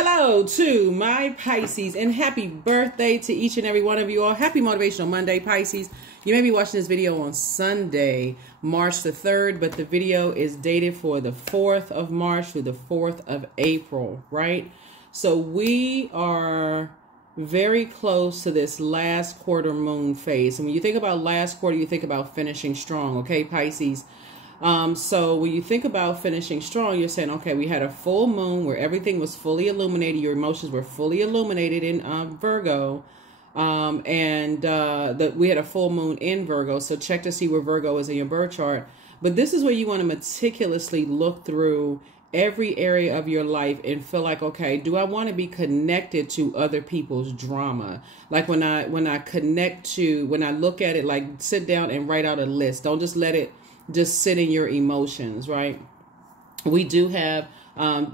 Hello to my Pisces and happy birthday to each and every one of you all. Happy Motivational Monday, Pisces. You may be watching this video on Sunday, March the 3rd, but the video is dated for the 4th of March through the 4th of April, right? So we are very close to this last quarter moon phase. And when you think about last quarter, you think about finishing strong, okay, Pisces? So when you think about finishing strong, you're saying, okay, we had a full moon where everything was fully illuminated. Your emotions were fully illuminated in Virgo. We had a full moon in Virgo. So check to see where Virgo is in your birth chart. But this is where you want to meticulously look through every area of your life and feel like, okay, do I want to be connected to other people's drama? Like when I look at it, like sit down and write out a list. Don't just let it just sit in your emotions, right? We do have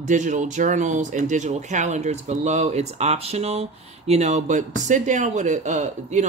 digital journals and digital calendars below. It's optional, but sit down with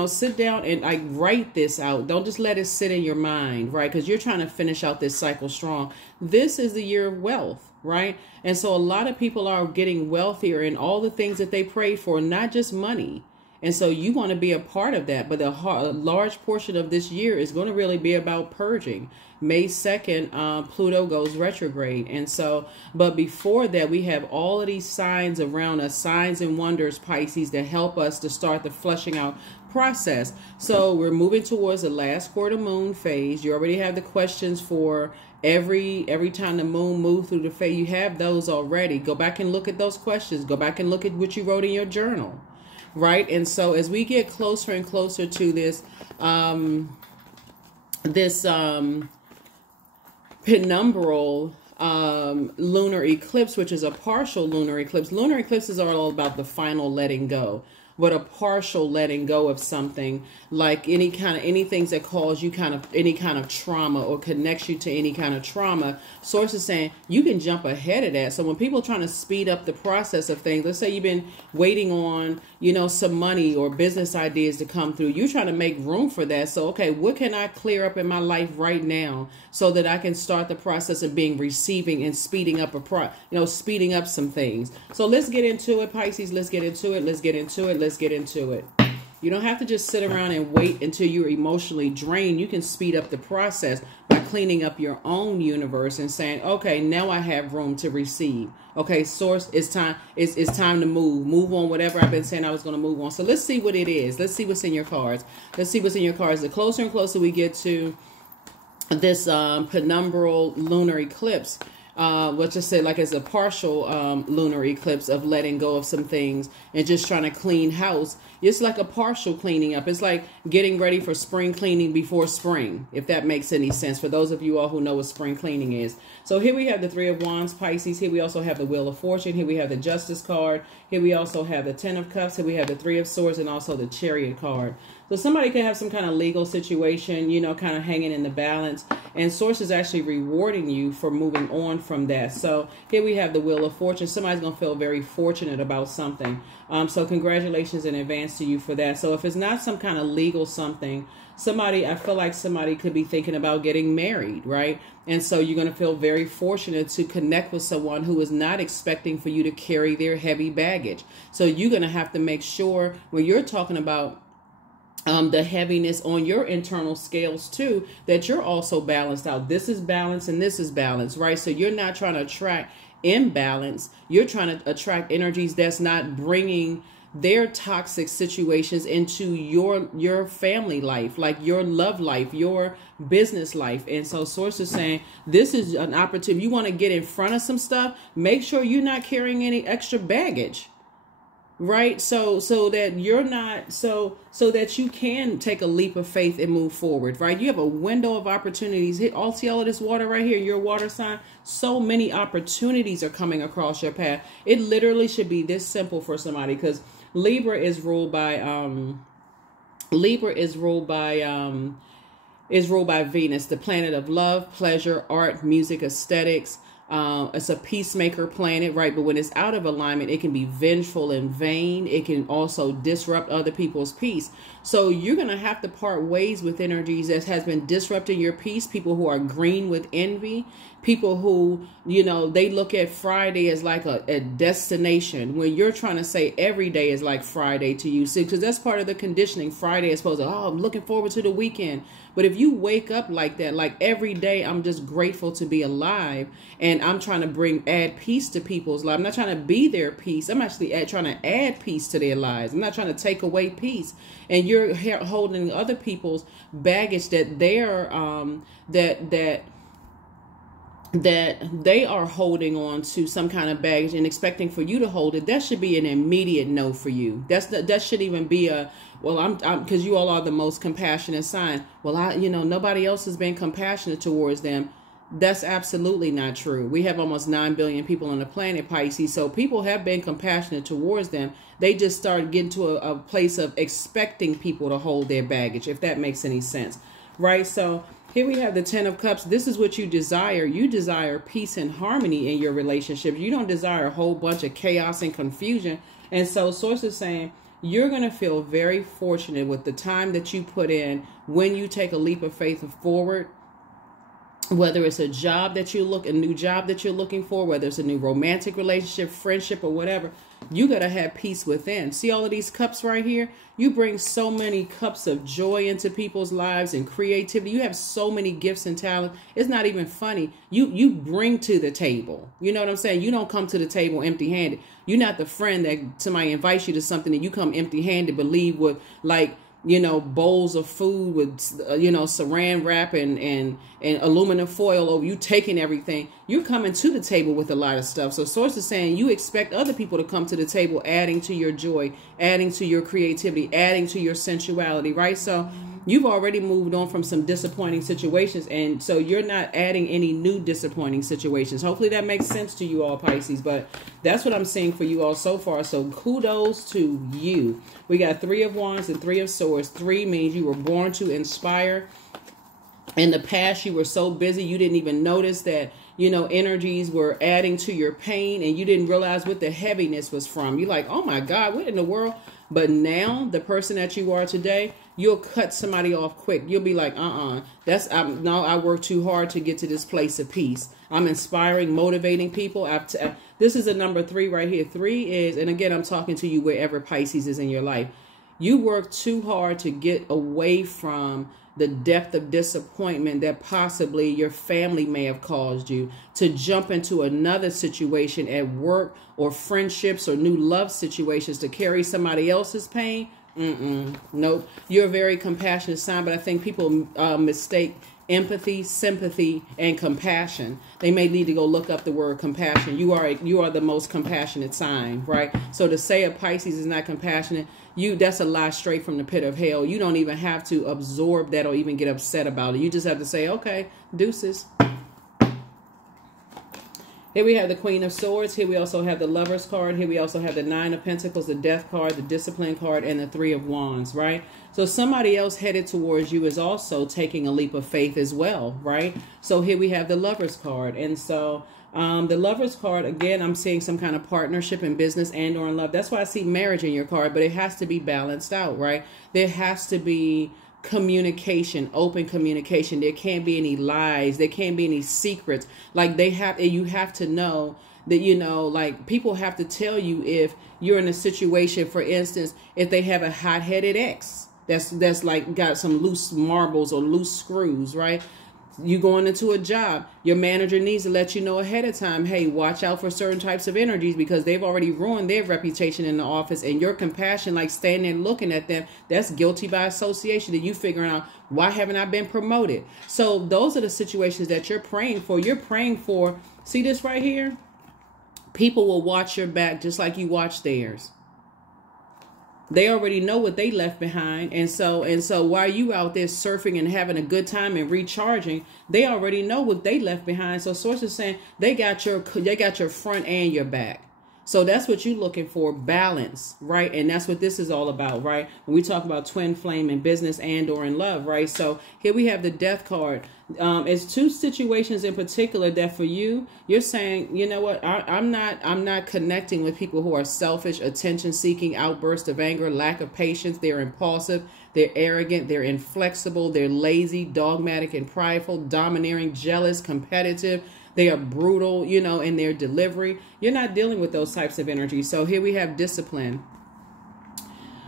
sit down and like write this out. Don't just let it sit in your mind, right? Because you're trying to finish out this cycle strong. This is the year of wealth, right? And so a lot of people are getting wealthier in all the things that they prayed for, not just money. And so you want to be a part of that. But a large portion of this year is going to really be about purging. May 2nd, Pluto goes retrograde. And so, but before that, we have all of these signs around us, signs and wonders, Pisces, that help us to start the flushing out process. So we're moving towards the last quarter moon phase. You already have the questions for every time the moon moves through the phase. You have those already. Go back and look at those questions. Go back and look at what you wrote in your journal. Right. And so as we get closer and closer to this, penumbral lunar eclipse, which is a partial lunar eclipse. Lunar eclipses are all about the final letting go. But a partial letting go of something, like anything that cause you any kind of trauma or connects you to any kind of trauma, sources saying you can jump ahead of that. So when people are trying to speed up the process of things, let's say you've been waiting on, some money or business ideas to come through, you're trying to make room for that. So, okay, what can I clear up in my life right now so that I can start the process of receiving and speeding up speeding up some things. So let's get into it, Pisces. Let's get into it. Let's get into it. Let's get into it. You don't have to just sit around and wait until you're emotionally drained. You can speed up the process by cleaning up your own universe and saying, okay, now I have room to receive. Okay, source, it's time. It's time to move on whatever I've been saying I was going to move on. So let's see what it is. Let's see what's in your cards. Let's see what's in your cards. The closer and closer we get to this penumbral lunar eclipse, let's just say like it's a partial lunar eclipse of letting go of some things and just trying to clean house. It's like a partial cleaning up. It's like getting ready for spring cleaning before spring, if that makes any sense for those of you all who know what spring cleaning is. So here we have the Three of Wands, Pisces. Here we also have the Wheel of Fortune. Here we have the Justice card. Here we also have the Ten of Cups. Here we have the Three of Swords and also the Chariot card. So somebody could have some kind of legal situation, kind of hanging in the balance, and source is actually rewarding you for moving on from that. So here we have the Wheel of Fortune. Somebody's going to feel very fortunate about something. So congratulations in advance to you for that. So if it's not some kind of legal something, I feel like somebody could be thinking about getting married, right? And so you're going to feel very fortunate to connect with someone who is not expecting for you to carry their heavy baggage. So you're going to have to make sure when you're talking about the heaviness on your internal scales too, that you're also balanced out. This is balance and this is balance, right? So you're not trying to attract imbalance. You're trying to attract energies that's not bringing their toxic situations into your family life, like your love life, your business life. And so source is saying this is an opportunity. You want to get in front of some stuff. Make sure you're not carrying any extra baggage. Right. So that you're not so that you can take a leap of faith and move forward. Right. You have a window of opportunities. See all of this water right here. Your water sign. So many opportunities are coming across your path. It literally should be this simple for somebody, because Libra is ruled by Venus, the planet of love, pleasure, art, music, aesthetics. It's a peacemaker planet, right? But when it's out of alignment, it can be vengeful and vain. It can also disrupt other people's peace. So you're going to have to part ways with energies that has been disrupting your peace. People who are green with envy, People who, they look at Friday as like a destination, when you're trying to say every day is like Friday to you. See, because that's part of the conditioning. Friday is supposed to, I'm looking forward to the weekend. But if you wake up like that, like every day, I'm just grateful to be alive, and I'm trying to add peace to people's lives. I'm not trying to be their peace. I'm actually trying to add peace to their lives. I'm not trying to take away peace. And you're holding other people's baggage that they're that they are holding on to, some kind of baggage, and expecting for you to hold it. That should be an immediate no for you. That should even be a, well, I'm because you all are the most compassionate sign. Well, nobody else has been compassionate towards them. That's absolutely not true. We have almost 9 billion people on the planet, Pisces. So people have been compassionate towards them. They just started getting to a place of expecting people to hold their baggage, if that makes any sense. Right? So here we have the 10 of Cups. This is what you desire. You desire peace and harmony in your relationship. You don't desire a whole bunch of chaos and confusion. And so Source is saying you're going to feel very fortunate with the time that you put in when you take a leap of faith forward. Whether it's a new job that you're looking for, whether it's a new romantic relationship, friendship, or whatever, you got to have peace within. See all of these cups right here? You bring so many cups of joy into people's lives and creativity. You have so many gifts and talent. It's not even funny. You bring to the table. You know what I'm saying? You don't come to the table empty-handed. You're not the friend that somebody invites you to something and you come empty-handed, but leave with like, bowls of food with, saran wrap and aluminum foil over. You taking everything. You're coming to the table with a lot of stuff. So Source is saying you expect other people to come to the table, adding to your joy, adding to your creativity, adding to your sensuality, right? So you've already moved on from some disappointing situations, and so you're not adding any new disappointing situations. Hopefully that makes sense to you all, Pisces, but that's what I'm seeing for you all so far. So kudos to you. We got 3 of Wands and 3 of Swords. 3 means you were born to inspire. In the past, you were so busy you didn't even notice that, energies were adding to your pain, and you didn't realize what the heaviness was from. You're like, oh my God, what in the world? But now, the person that you are today, you'll cut somebody off quick. You'll be like, I work too hard to get to this place of peace. I'm inspiring, motivating people. This is a number 3 right here. 3 is, and again, I'm talking to you wherever Pisces is in your life. You work too hard to get away from the depth of disappointment that possibly your family may have caused you, to jump into another situation at work or friendships or new love situations to carry somebody else's pain. Nope. You're a very compassionate sign, but I think people mistake empathy, sympathy, and compassion. They may need to go look up the word compassion. You are the most compassionate sign, right? So to say a Pisces is not compassionate, that's a lie straight from the pit of hell. You don't even have to absorb that or even get upset about it. You just have to say, okay, deuces. Here we have the Queen of Swords. Here we also have the Lover's card. Here we also have the 9 of Pentacles, the Death card, the Discipline card, and the 3 of Wands, right? So somebody else headed towards you is also taking a leap of faith as well, right? So here we have the Lover's card. And so the Lover's card, again, I'm seeing some kind of partnership in business and or in love. That's why I see marriage in your card, but it has to be balanced out, right? There has to be communication, open communication. There can't be any lies. There can't be any secrets. Like you have to know that, like people have to tell you if you're in a situation, for instance, if they have a hot-headed ex that's like got some loose marbles or loose screws, right? You going into a job, your manager needs to let you know ahead of time, hey, watch out for certain types of energies because they've already ruined their reputation in the office, and your compassion, like standing there looking at them, that's guilty by association. That you figuring out, why haven't I been promoted? So those are the situations that you're praying for. You're praying for, see this right here? People will watch your back just like you watch theirs. They already know what they left behind. And so while you out there surfing and having a good time and recharging, they already know what they left behind. So Source is saying they got your front and your back. So that's what you're looking for, balance, right? And that's what this is all about, right? When we talk about twin flame in business and or in love, right? So here we have the Death card. It's 2 situations in particular that for you, you're saying, you know what, I'm not connecting with people who are selfish, attention-seeking, outbursts of anger, lack of patience. They're impulsive, they're arrogant, they're inflexible, they're lazy, dogmatic and prideful, domineering, jealous, competitive. They are brutal, you know, in their delivery. You're not dealing with those types of energies. So here we have discipline.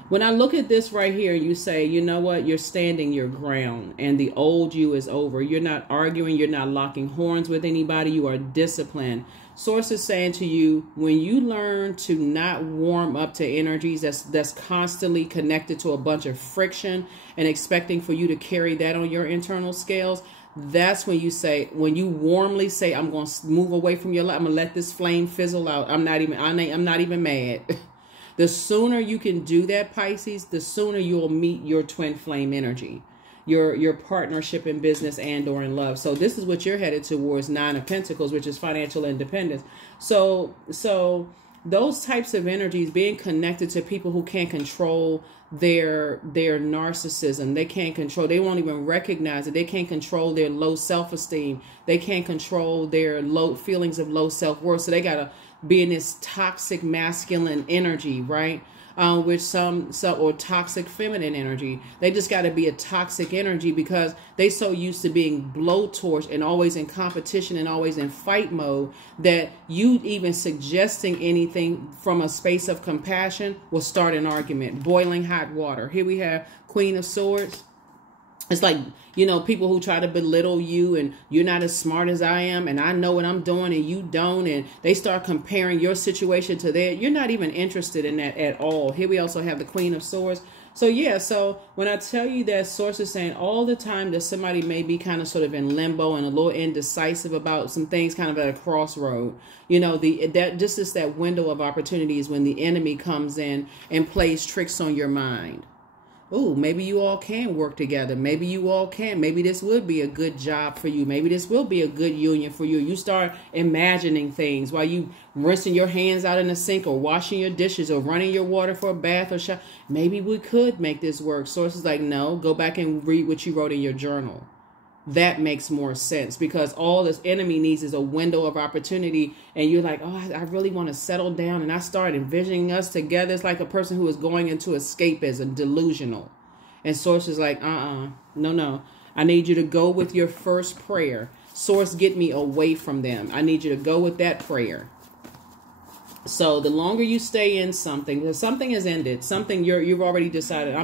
When I look at this right here, you say, you know what, you're standing your ground and the old you is over. You're not arguing. You're not locking horns with anybody. You are disciplined. Source is saying to you, when you learn to not warm up to energies that's constantly connected to a bunch of friction and expecting for you to carry that on your internal scales, that's when you say, when you warmly say, I'm going to move away from your life. I'm going to let this flame fizzle out. I'm not even mad. The sooner you can do that, Pisces, the sooner you'll meet your twin flame energy, your partnership in business and or in love. So this is what you're headed towards, 9 of Pentacles, which is financial independence. So those types of energies, being connected to people who can't control their narcissism, they won't even recognize it. They can't control their low self-esteem. They can't control their low feelings of low self-worth. So they got to be in this toxic masculine energy, right? With some or toxic feminine energy. They just got to be a toxic energy because they so used to being blowtorched and always in competition and always in fight mode that you even suggesting anything from a space of compassion will start an argument. Boiling hot water. Here we have Queen of Swords. It's like, you know, people who try to belittle you and you're not as smart as I am and I know what I'm doing and you don't, and they start comparing your situation to theirs. You're not even interested in that at all. Here we also have the Queen of Swords. So yeah, so when I tell you that Source is saying all the time that somebody may be kind of sort of in limbo and a little indecisive about some things, kind of at a crossroad, you know, that just is that window of opportunities when the enemy comes in and plays tricks on your mind. Oh, maybe you all can work together. Maybe you all can. Maybe this would be a good job for you. Maybe this will be a good union for you. You start imagining things while you rinsing your hands out in the sink or washing your dishes or running your water for a bath or shower. Maybe we could make this work. Source is like, no, go back and read what you wrote in your journal. That makes more sense because all this enemy needs is a window of opportunity. And you're like, oh, I really want to settle down. And I start envisioning us together. It's like a person who is going into escapism, delusional. And Source is like, no. I need you to go with your first prayer. Source, get me away from them. I need you to go with that prayer. So the longer you stay in something, because something has ended, something you've already decided,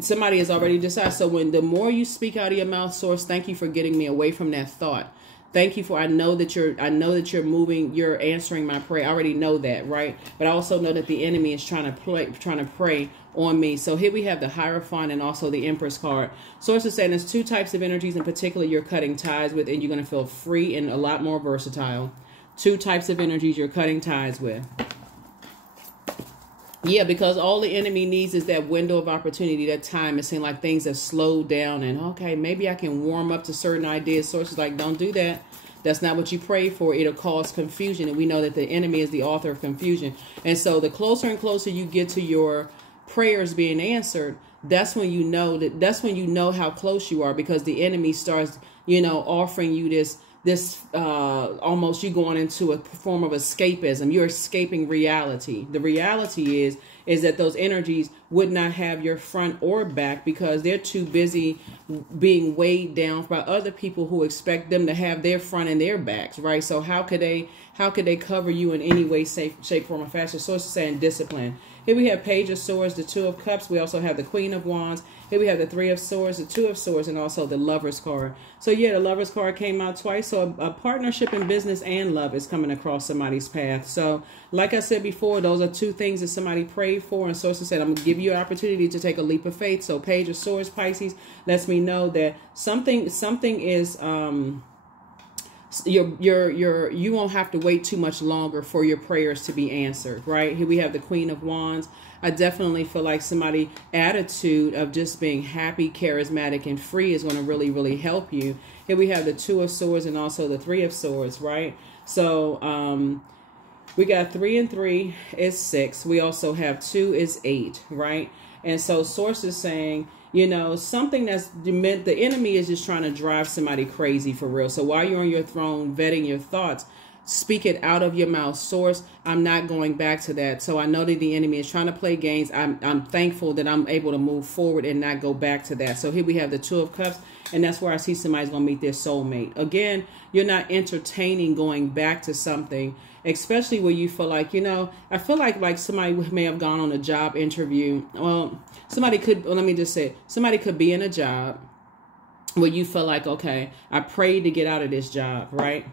somebody has already decided. So when the more you speak out of your mouth, Source, thank you for getting me away from that thought. Thank you for, I know that you're moving, you're answering my prayer. I already know that, right? But I also know that the enemy is trying to prey on me. So here we have the Hierophant and also the Empress card. Source is saying there's 2 types of energies in particular you're cutting ties with, and you're going to feel free and a lot more versatile. 2 types of energies you're cutting ties with. Yeah, because all the enemy needs is that window of opportunity, that time. It seems like things have slowed down and, okay, maybe I can warm up to certain ideas. Sources like, don't do that. That's not what you prayed for. It'll cause confusion. And we know that the enemy is the author of confusion. And so the closer and closer you get to your prayers being answered, that's when you know how close you are, because the enemy starts, you know, offering you this almost you going into a form of escapism. You're escaping reality. The reality is that those energies would not have your front or back because they're too busy being weighed down by other people who expect them to have their front and their backs, right? So how could they cover you in any way, shape, form, or fashion? So it's saying discipline. Here we have Page of Swords, the 2 of Cups. We also have the Queen of Wands. Here we have the 3 of Swords, the 2 of Swords, and also the Lover's card. So yeah, the Lover's card came out twice. So a partnership in business and love is coming across somebody's path. So like I said before, those are 2 things that somebody prayed for. And Sources said, I'm going to give you an opportunity to take a leap of faith. So Page of Swords, Pisces, lets me know that something is... you won't have to wait too much longer for your prayers to be answered, right? Here we have the Queen of Wands. I definitely feel like somebody's attitude of just being happy, charismatic, and free is going to really, really help you. Here we have the 2 of Swords and also the 3 of Swords, right? So we got 3 and 3 is 6. We also have 2 is 8, right? And so Source is saying, you know, something that's meant, the enemy is just trying to drive somebody crazy for real. So while you're on your throne vetting your thoughts, Speak it out of your mouth. Source, I'm not going back to that. So I know that the enemy is trying to play games. I'm thankful that I'm able to move forward and not go back to that. So here we have the Two of Cups, and that's where I see somebody's going to meet their soulmate. Again, you're not entertaining going back to something, especially where you feel like, I feel like somebody may have gone on a job interview. Well, somebody could be in a job where you feel like, okay, I prayed to get out of this job, right?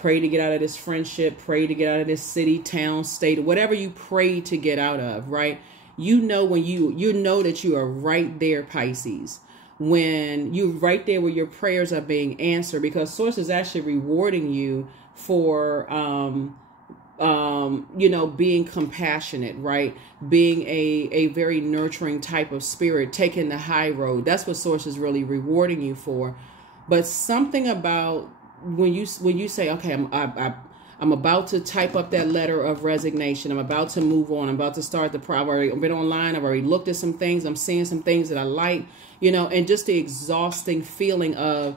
Pray to get out of this friendship, pray to get out of this city, town, state, whatever you pray to get out of, right? When you know that you are right there, Pisces, when you're right there where your prayers are being answered, because Source is actually rewarding you for, being compassionate, right? Being a very nurturing type of spirit, taking the high road. That's what Source is really rewarding you for. But something about when you say, okay, I'm about to type up that letter of resignation. I'm about to move on. I'm about to start the project. I've been online. I've already looked at some things. I'm seeing some things that I like, and just the exhausting feeling of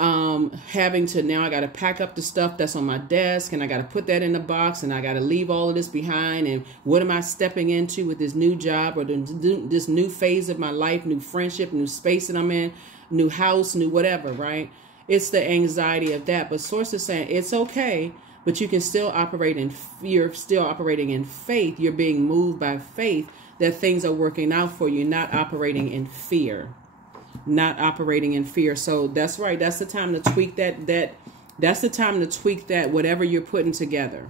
having to, now I got to pack up the stuff that's on my desk, and I got to put that in the box, and I got to leave all of this behind. And what am I stepping into with this new job or this new phase of my life, new friendship, new space that I'm in, new house, new whatever, right? It's the anxiety of that. But Source is saying it's okay, but you can still operate you're still operating in faith. You're being moved by faith that things are working out for you, not operating in fear. Not operating in fear. So that's right. That's the time to tweak that's the time to tweak that, whatever you're putting together.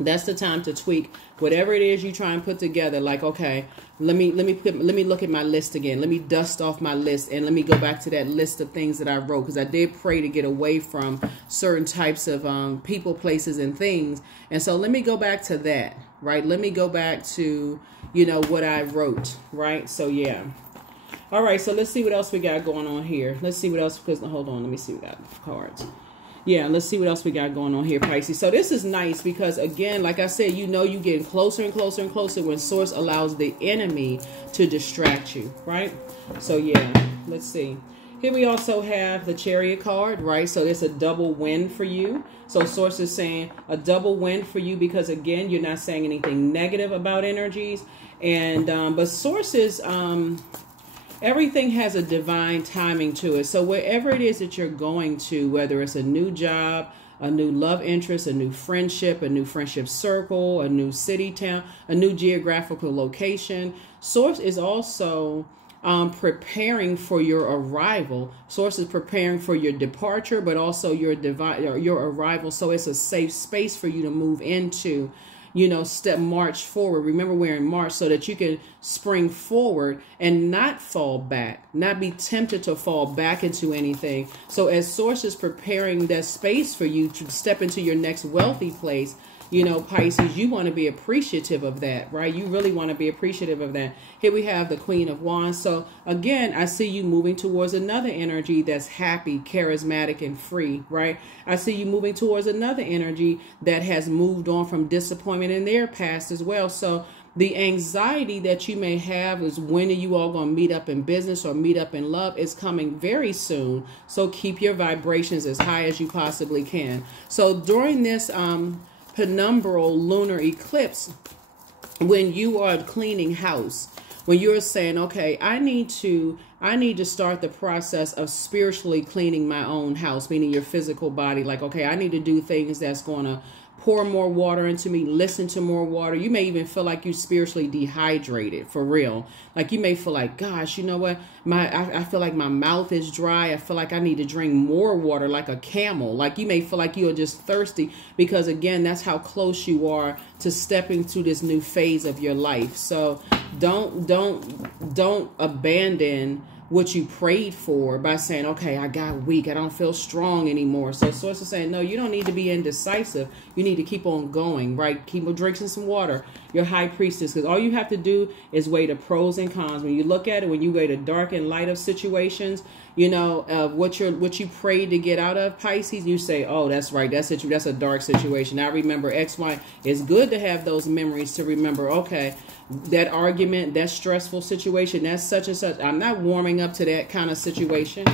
That's the time to tweak whatever it is you try and put together. Like, okay, let me look at my list again. Let me dust off my list and let me go back to that list of things that I wrote, because I did pray to get away from certain types of people, places, and things. And so let me go back to that, right? Let me go back to, what I wrote, right? So yeah. All right, so let's see what else we got going on here. Let's see what else, because hold on, let me see what we got cards. Yeah, let's see what else we got going on here, Pisces. So this is nice because, again, like I said, you're getting closer and closer and closer when Source allows the enemy to distract you, right? So, yeah, let's see. Here we also have the Chariot card, right? So there's a double win for you. So Source is saying a double win for you because, again, you're not saying anything negative about energies. And but Source is... everything has a divine timing to it. So wherever it is that you're going to, whether it's a new job, a new love interest, a new friendship circle, a new city, town, a new geographical location, Source is also preparing for your arrival. Source is preparing for your departure, but also your arrival. So it's a safe space for you to move into. March forward. Remember, we're in March, so that you can spring forward and not fall back, not be tempted to fall back into anything. So as Source is preparing that space for you to step into your next wealthy place, Pisces, you want to be appreciative of that, right? You really want to be appreciative of that. Here we have the Queen of Wands. So again, I see you moving towards another energy that's happy, charismatic, and free, right? I see you moving towards another energy that has moved on from disappointment in their past as well. So the anxiety that you may have is, when are you all going to meet up in business or meet up in love, is coming very soon. So keep your vibrations as high as you possibly can. So during this Penumbral Lunar Eclipse, when you are cleaning house, when you're saying, okay, I need to start the process of spiritually cleaning my own house, meaning your physical body. Like, okay, I need to do things that's going to pour more water into me, listen to more water. You may even feel like you're spiritually dehydrated, for real. Like you may feel like, gosh, you know what? I feel like my mouth is dry. I feel like I need to drink more water, like a camel. Like you may feel like you are just thirsty because, again, that's how close you are to stepping to this new phase of your life. So don't abandon what you prayed for by saying, okay, I got weak, I don't feel strong anymore. So Source is saying, no, you don't need to be indecisive. You need to keep on going, right? Keep on drinking some water. Your High Priestess, because all you have to do is weigh the pros and cons. When you look at it, when you weigh the dark and light of situations, what you prayed to get out of, Pisces, you say, oh, that's right, that's a dark situation. I remember X, Y. It's good to have those memories to remember, okay, that argument, that stressful situation, that's such and such. I'm not warming up to that kind of situation.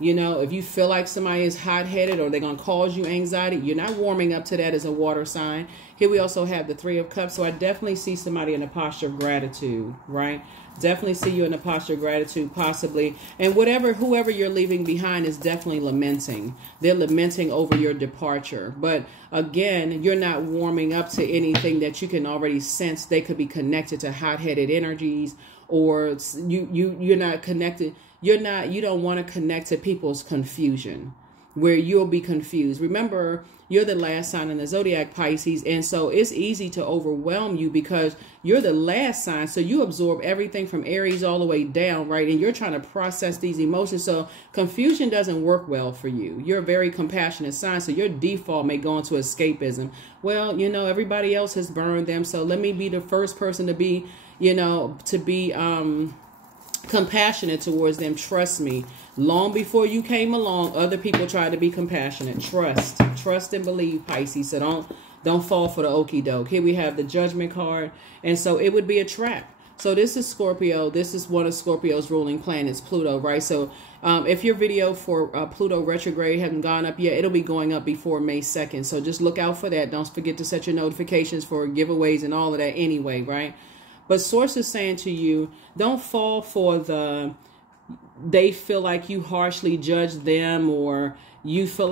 You know, if you feel like somebody is hot-headed or they're going to cause you anxiety, you're not warming up to that as a water sign. Here we also have the Three of Cups. So I definitely see somebody in a posture of gratitude, right? Definitely see you in a posture of gratitude, possibly. And whoever you're leaving behind is definitely lamenting. They're lamenting over your departure. But again, you're not warming up to anything that you can already sense. They could be connected to hot-headed energies, or you're not connected. You don't want to connect to people's confusion, where you'll be confused. Remember, you're the last sign in the Zodiac, Pisces, and so it's easy to overwhelm you because you're the last sign, so you absorb everything from Aries all the way down, right? And you're trying to process these emotions, so confusion doesn't work well for you. You're a very compassionate sign, so your default may go into escapism. Well, you know, everybody else has burned them, so let me be the first person to be, compassionate towards them. Trust me, long before you came along, other people tried to be compassionate. Trust and believe, Pisces. So don't fall for the okie doke. Here we have the Judgment card, and so it would be a trap. So this is Scorpio. This is one of Scorpio's ruling planets, Pluto, right? So if your video for Pluto retrograde hasn't gone up yet, it'll be going up before May 2nd. So just look out for that. Don't forget to set your notifications for giveaways and all of that anyway, right? But Source is saying to you, don't fall for they feel like you harshly judge them, or you feel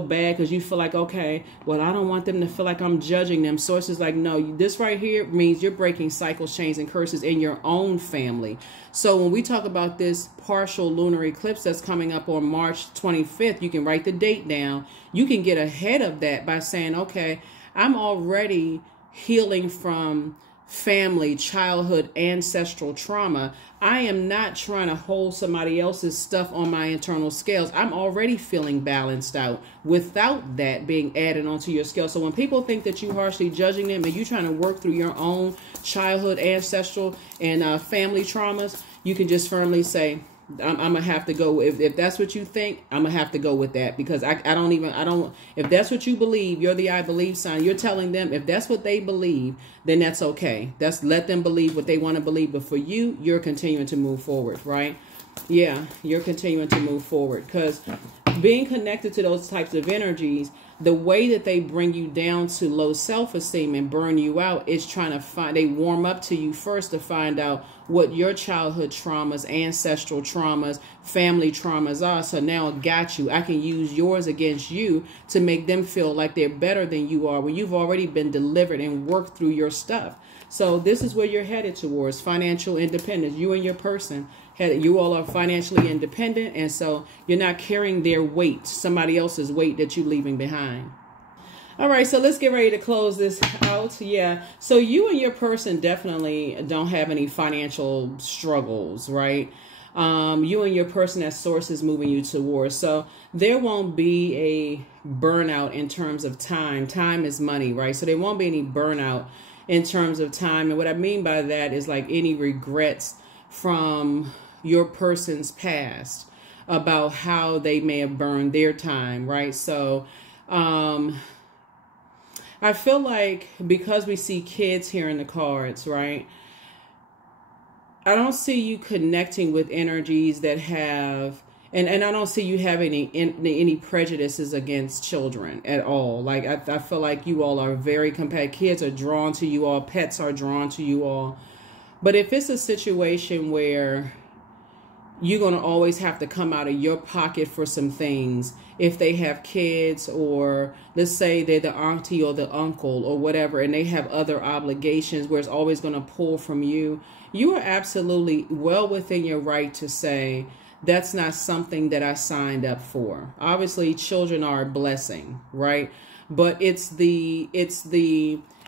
bad because you feel like, okay, well, I don't want them to feel like I'm judging them. Source is like, no, this right here means you're breaking cycles, chains, and curses in your own family. So when we talk about this partial lunar eclipse that's coming up on March 25th, you can write the date down. You can get ahead of that by saying, okay, I'm already healing from family, childhood, ancestral trauma. I am not trying to hold somebody else's stuff on my internal scales. I'm already feeling balanced out without that being added onto your scale. So when people think that you harshly judging them and you trying to work through your own childhood, ancestral, and family traumas, you can just firmly say, I'm gonna have to go. If that's what you think, I'm gonna have to go with that, because I don't, if that's what you believe, you're the I believe sign. You're telling them if that's what they believe, then that's okay. Let them believe what they want to believe. But for you, you're continuing to move forward, right? Yeah, you're continuing to move forward, because being connected to those types of energies, the way that they bring you down to low self-esteem and burn you out is trying to they warm up to you first to find out what your childhood traumas, ancestral traumas, family traumas are. So now I got you. I can use yours against you to make them feel like they're better than you are when you've already been delivered and worked through your stuff. So this is where you're headed towards, financial independence. You and your person, you all are financially independent, and so you're not carrying their weight, somebody else's weight that you're leaving behind. All right, so let's get ready to close this out. Yeah, so you and your person definitely don't have any financial struggles, right? You and your person, that Source is moving you towards. So there won't be a burnout in terms of time. Time is money, right? So there won't be any burnout in terms of time. And what I mean by that is like any regrets from your person's past about how they may have burned their time, right? So I feel like because we see kids here in the cards, right? I don't see you connecting with energies that have, and I don't see you having any prejudices against children at all. Like I feel like you all are very compatible. Kids are drawn to you all. Pets are drawn to you all. But if it's a situation where you're going to always have to come out of your pocket for some things, if they have kids, or let's say they're the auntie or the uncle or whatever, and they have other obligations where it's always going to pull from you, you are absolutely well within your right to say, that's not something that I signed up for. Obviously, children are a blessing, right? But it's the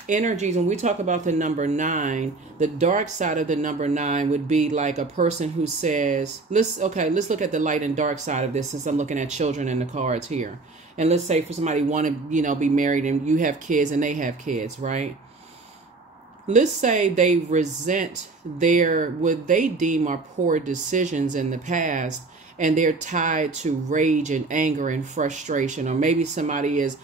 energies. When we talk about the number 9, the dark side of the number 9 would be like a person who says, let's look at the light and dark side of this, since I'm looking at children in the cards here. And let's say for somebody want to, be married, and you have kids and they have kids, right? Let's say they resent what they deem are poor decisions in the past, and they're tied to rage and anger and frustration. Or maybe somebody is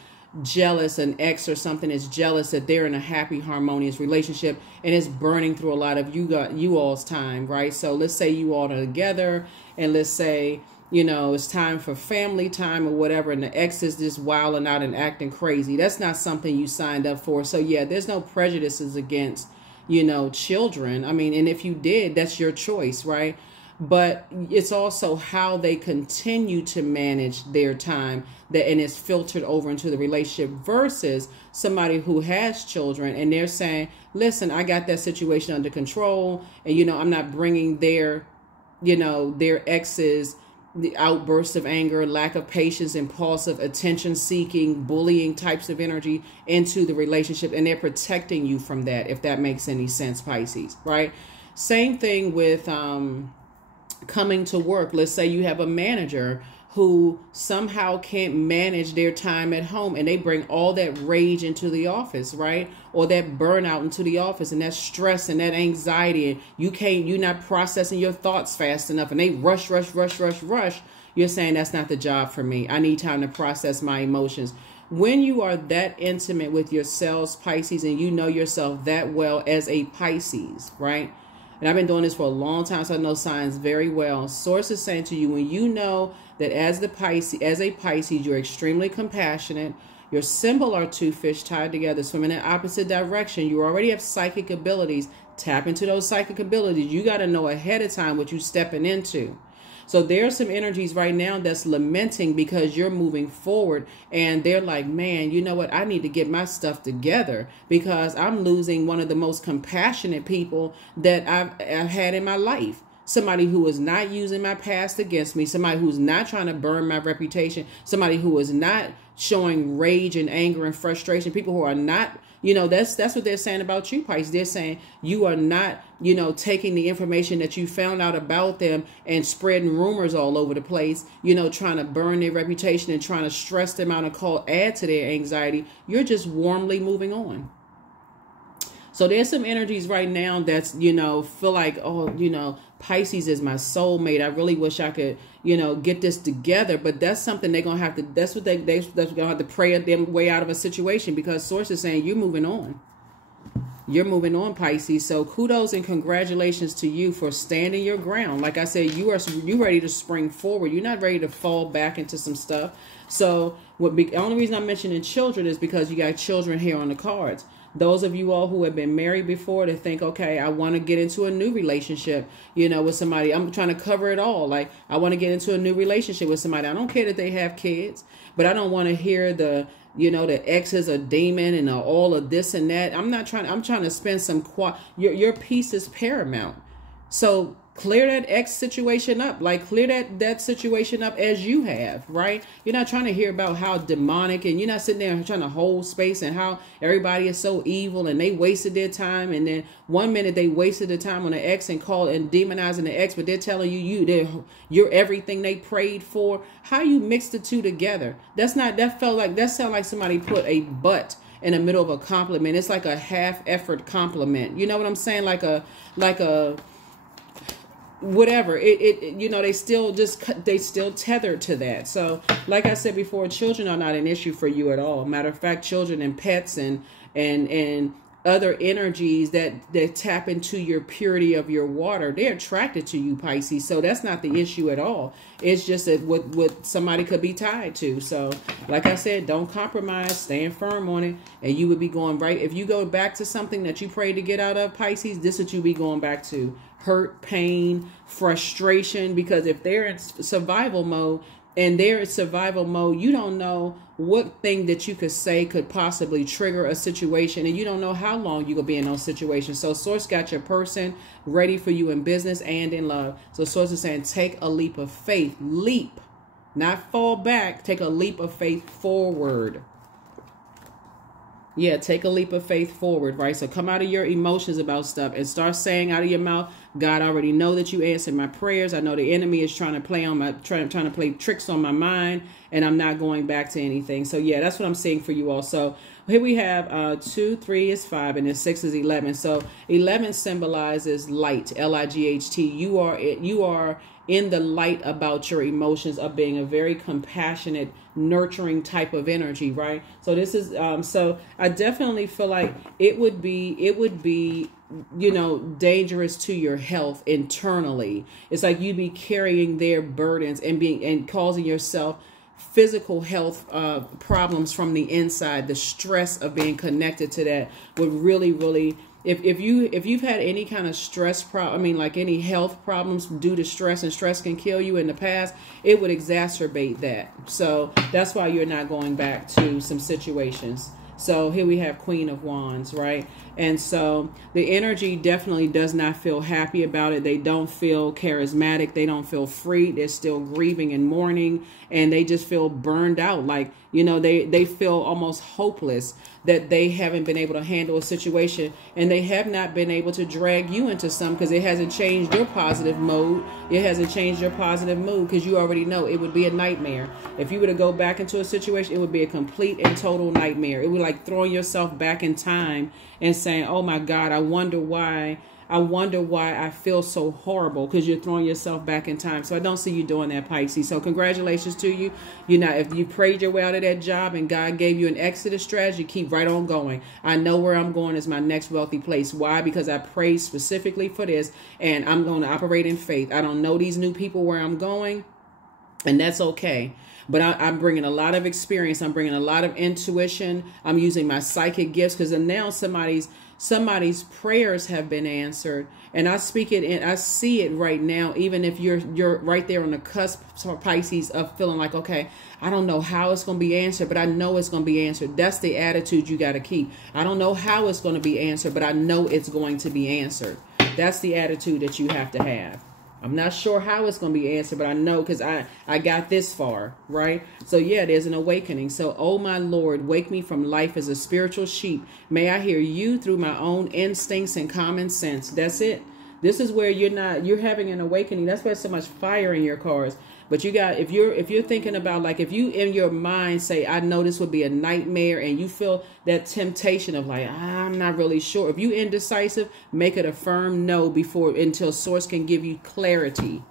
jealous, an ex or something is jealous that they're in a happy, harmonious relationship, and it's burning through a lot of you all's time, right? So let's say you all are together, and let's say it's time for family time or whatever, and the ex is just wilding out and acting crazy. That's not something you signed up for. So yeah, there's no prejudices against, children. I mean, and if you did, that's your choice, right? But it's also how they continue to manage their time and it's filtered over into the relationship versus somebody who has children and they're saying, listen, I got that situation under control, and I'm not bringing their exes, the outbursts of anger, lack of patience, impulsive, attention seeking, bullying types of energy into the relationship, and they're protecting you from that, if that makes any sense, Pisces, right? Same thing with coming to work. Let's say you have a manager who somehow can't manage their time at home, and they bring all that rage into the office, right? Or that burnout into the office, and that stress and that anxiety, and you're not processing your thoughts fast enough, and they rush. You're saying, that's not the job for me. I need time to process my emotions. When you are that intimate with yourselves, Pisces, and you know yourself that well as a Pisces, right? And I've been doing this for a long time, so I know signs very well. Source is saying to you, when you know that as a Pisces, you're extremely compassionate. Your symbol are two fish tied together, swimming in opposite direction. You already have psychic abilities. Tap into those psychic abilities. You got to know ahead of time what you're stepping into. So there's some energies right now that's lamenting because you're moving forward, and they're like, man, you know what? I need to get my stuff together because I'm losing one of the most compassionate people that I've had in my life. Somebody who is not using my past against me, somebody who's not trying to burn my reputation, somebody who is not showing rage and anger and frustration, people who are not, that's what they're saying about you, Pisces. They're saying you are not, taking the information that you found out about them and spreading rumors all over the place, trying to burn their reputation and trying to stress them out and add to their anxiety. You're just warmly moving on. So there's some energies right now that's, feel like, oh, Pisces is my soulmate. I really wish I could, get this together. But that's something they're going to have to, that's what they're going to have to pray their way out of a situation, because Source is saying you're moving on. You're moving on, Pisces. So kudos and congratulations to you for standing your ground. Like I said, you're ready to spring forward. You're not ready to fall back into some stuff. So the only reason I'm mentioning children is because you got children here on the cards. Those of you all who have been married before to think, okay, I want to get into a new relationship, with somebody. I'm trying to cover it all. Like, I want to get into a new relationship with somebody. I don't care that they have kids, but I don't want to hear the ex is a demon and all of this and that. I'm trying to spend some your peace is paramount. So clear that ex situation up, like clear that situation up as you have, right? You're not trying to hear about how demonic, and you're not sitting there trying to hold space and how everybody is so evil and they wasted their time. And then one minute they wasted their time on the ex and called and demonizing the ex, but they're telling you're everything they prayed for. How you mix the two together? That sound like somebody put a but in the middle of a compliment. It's like a half effort compliment. You know what I'm saying? Like a whatever they still tethered to that. So like I said before, children are not an issue for you at all. Matter of fact, children and pets and other energies that tap into your purity of your water, they're attracted to you, Pisces. So that's not the issue at all. It's just that what somebody could be tied to. So like I said, don't compromise, stand firm on it, and you would be going right. If you go back to something that you prayed to get out of, Pisces, this is what you be going back to. Hurt, pain, frustration, because if they're in survival mode, you don't know what thing that you could say could possibly trigger a situation, and you don't know how long you will be in those situations. So Source got your person ready for you in business and in love. So Source is saying take a leap of faith. Leap, not fall back. Take a leap of faith forward. Yeah, take a leap of faith forward, right? So come out of your emotions about stuff and start saying out of your mouth, God, I already know that you answered my prayers. I know the enemy is trying to play tricks on my mind, and I'm not going back to anything. So yeah, that's what I'm saying for you all. So here we have 2, 3 is 5, and then 6 is 11. So 11 symbolizes light, Light. You are in the light about your emotions, of being a very compassionate, nurturing type of energy, right? So this is so I definitely feel like it would be dangerous to your health internally. It's like you'd be carrying their burdens and causing yourself physical health problems from the inside. The stress of being connected to that would really, if you've had any kind of stress problem, like any health problems due to stress, and stress can kill you in the past, it would exacerbate that. So that's why you're not going back to some situations. So here we have Queen of Wands, right? And so the energy definitely does not feel happy about it. They don't feel charismatic. They don't feel free. They're still grieving and mourning, and they just feel burned out. Like, they feel almost hopeless that they haven't been able to handle a situation, and they have not been able to drag you into some, because it hasn't changed your positive mode. It hasn't changed your positive mood, because you already know it would be a nightmare. If you were to go back into a situation, it would be a complete and total nightmare. It would like throwing yourself back in time and saying, oh my God, I wonder why I feel so horrible, because you're throwing yourself back in time. So I don't see you doing that, Pisces. So congratulations to you. If you prayed your way out of that job and God gave you an exodus strategy, keep right on going. I know where I'm going is my next wealthy place. Why? Because I prayed specifically for this, and I'm going to operate in faith. I don't know these new people where I'm going, and that's okay. But I'm bringing a lot of experience. I'm bringing a lot of intuition. I'm using my psychic gifts, because now somebody's prayers have been answered, and I speak it and I see it right now. Even if you're right there on the cusp, Pisces, of feeling like, okay, I don't know how it's going to be answered, but I know it's going to be answered. That's the attitude you got to keep. I don't know how it's going to be answered, but I know it's going to be answered. That's the attitude that you have to have. I'm not sure how it's going to be answered, but I know, because I got this far, right? So yeah, there's an awakening. So, oh my Lord, wake me from life as a spiritual sheep. May I hear you through my own instincts and common sense. That's it. This is where you're having an awakening. That's why there's so much fire in your cards. But you got, if you're thinking about, like, if you in your mind say, I know this would be a nightmare, and you feel that temptation of like, I'm not really sure. If you indecisive, make it a firm no until Source can give you clarity.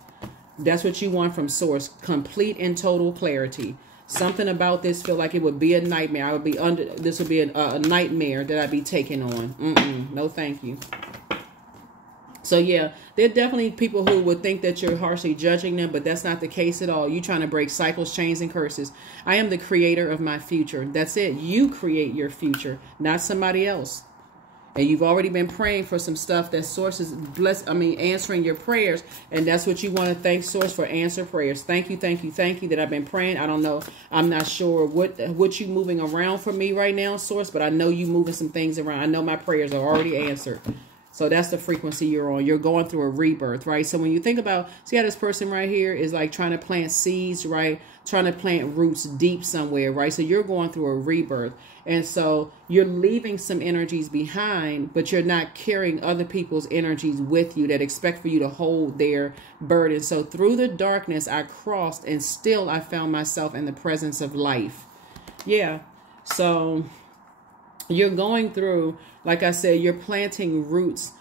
That's what you want from Source. Complete and total clarity. Something about this feel like it would be a nightmare. This would be a nightmare that I'd be taking on. No, thank you. So yeah, there are definitely people who would think that you're harshly judging them, but that's not the case at all. You're trying to break cycles, chains, and curses. I am the creator of my future. That's it. You create your future, not somebody else. And you've already been praying for some stuff that Source is answering your prayers. And that's what you want to thank Source for, answer prayers. Thank you that I've been praying. I don't know. I'm not sure what you moving around for me right now, Source, but I know you moving some things around. I know my prayers are already answered. So that's the frequency you're on. You're going through a rebirth, right? So when you think about, see how this person right here is like trying to plant seeds, right? Trying to plant roots deep somewhere, right? So you're going through a rebirth. And so you're leaving some energies behind, but you're not carrying other people's energies with you that expect for you to hold their burden. So through the darkness, I crossed, and still I found myself in the presence of life. Yeah. So you're going through, like I said, you're planting roots,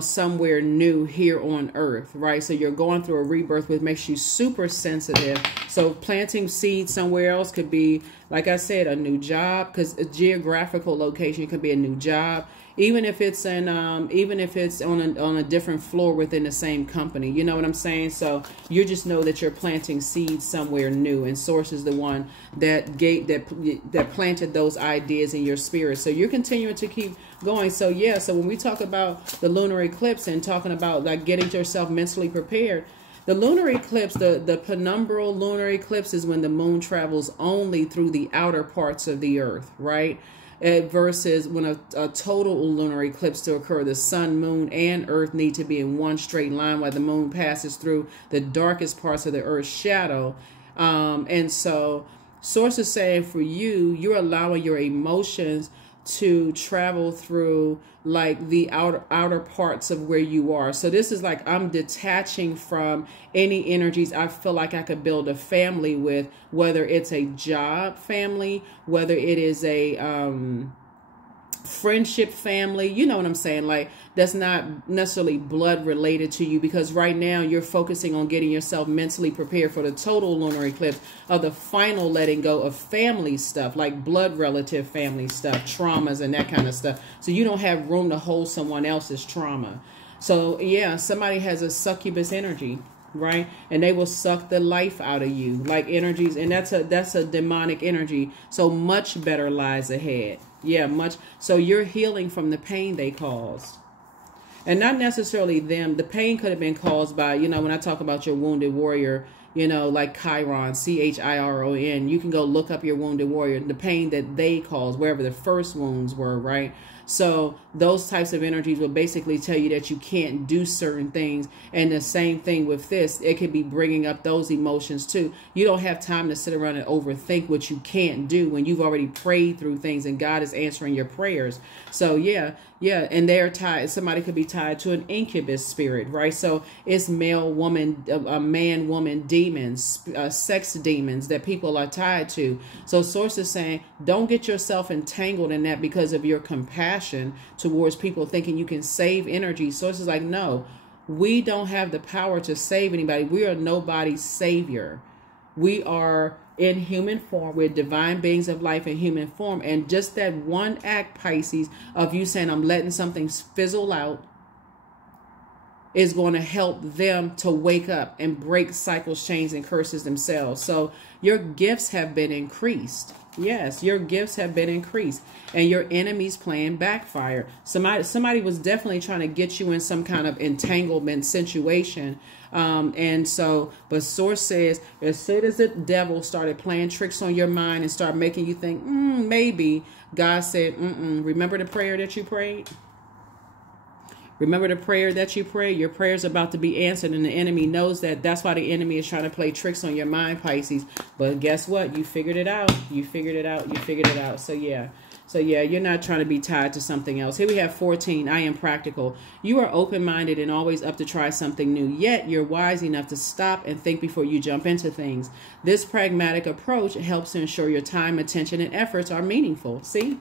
somewhere new here on earth, right? So you're going through a rebirth, which makes you super sensitive. So planting seeds somewhere else could be, like I said, a new job, because a geographical location could be a new job. Even if it's on a different floor within the same company, you know what I'm saying? So you just know that you're planting seeds somewhere new, and Source is the one that planted those ideas in your spirit. So you're continuing to keep going. So yeah, so when we talk about the lunar eclipse and talking about like getting yourself mentally prepared, the lunar eclipse, the penumbral lunar eclipse, is when the moon travels only through the outer parts of the earth, right? Versus when a total lunar eclipse to occur, the sun, moon, and earth need to be in one straight line while the moon passes through the darkest parts of the earth's shadow. And so Source is saying for you, you're allowing your emotions to travel through like the outer parts of where you are. So this is like, I'm detaching from any energies I feel like I could build a family with, whether it's a job family, whether it is a friendship, family, you know what I'm saying? Like, that's not necessarily blood related to you, because right now you're focusing on getting yourself mentally prepared for the total lunar eclipse of the final letting go of family stuff, like blood relative family stuff, traumas and that kind of stuff. So you don't have room to hold someone else's trauma. So yeah, somebody has a succubus energy, right? And they will suck the life out of you, like energies. And that's a demonic energy. So much better lies ahead. Yeah, much. So you're healing from the pain they caused. And not necessarily them. The pain could have been caused by, you know, when I talk about your wounded warrior, you know, like Chiron, Chiron, you can go look up your wounded warrior, the pain that they caused, wherever the first wounds were, right? So those types of energies will basically tell you that you can't do certain things. And the same thing with this, it could be bringing up those emotions too. You don't have time to sit around and overthink what you can't do when you've already prayed through things and God is answering your prayers. So yeah. And they're tied. Somebody could be tied to an incubus spirit, right? So it's male, woman, man, woman, demons, sex demons that people are tied to. So Source is saying, don't get yourself entangled in that because of your compassion towards people thinking you can save energy. Source is like, no, we don't have the power to save anybody. We are nobody's savior. We are in human form. We're divine beings of life in human form. And just that one act, Pisces, of you saying, I'm letting something fizzle out, is going to help them to wake up and break cycles, chains, and curses themselves. So your gifts have been increased. Yes, your gifts have been increased. And your enemy's plan backfire. Somebody was definitely trying to get you in some kind of entanglement situation. But Source says, as soon as the devil started playing tricks on your mind and start making you think, maybe, God said, remember the prayer that you prayed? Remember the prayer that you prayed? Your prayer's about to be answered, and the enemy knows that. That's why the enemy is trying to play tricks on your mind, Pisces. But guess what? You figured it out. You figured it out. You figured it out. So yeah. So yeah, you're not trying to be tied to something else. Here we have 14. I am practical. You are open-minded and always up to try something new. Yet you're wise enough to stop and think before you jump into things. This pragmatic approach helps to ensure your time, attention, and efforts are meaningful. See?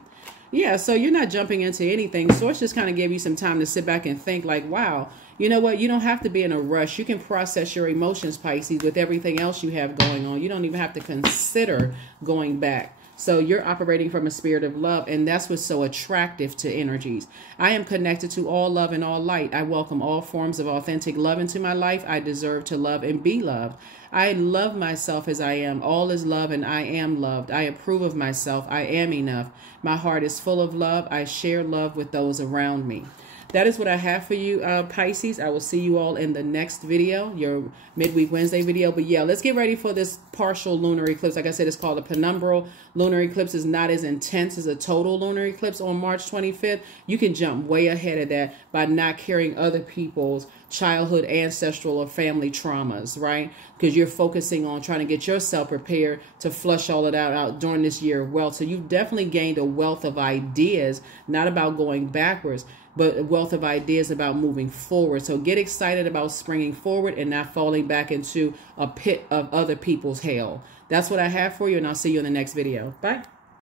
Yeah, so you're not jumping into anything. Source just kind of gave you some time to sit back and think like, wow, you know what? You don't have to be in a rush. You can process your emotions, Pisces, with everything else you have going on. You don't even have to consider going back. So you're operating from a spirit of love, and that's what's so attractive to energies. I am connected to all love and all light. I welcome all forms of authentic love into my life. I deserve to love and be loved. I love myself as I am. All is love, and I am loved. I approve of myself. I am enough. My heart is full of love. I share love with those around me. That is what I have for you, Pisces. I will see you all in the next video, your midweek Wednesday video. But yeah, let's get ready for this partial lunar eclipse. Like I said, it's called a penumbral lunar eclipse. It's not as intense as a total lunar eclipse on March 25th. You can jump way ahead of that by not carrying other people's childhood, ancestral, or family traumas, right? Because you're focusing on trying to get yourself prepared to flush all of that out during this year of wealth. So you've definitely gained a wealth of ideas, not about going backwards, but a wealth of ideas about moving forward. So get excited about springing forward and not falling back into a pit of other people's hell. That's what I have for you, and I'll see you in the next video. Bye.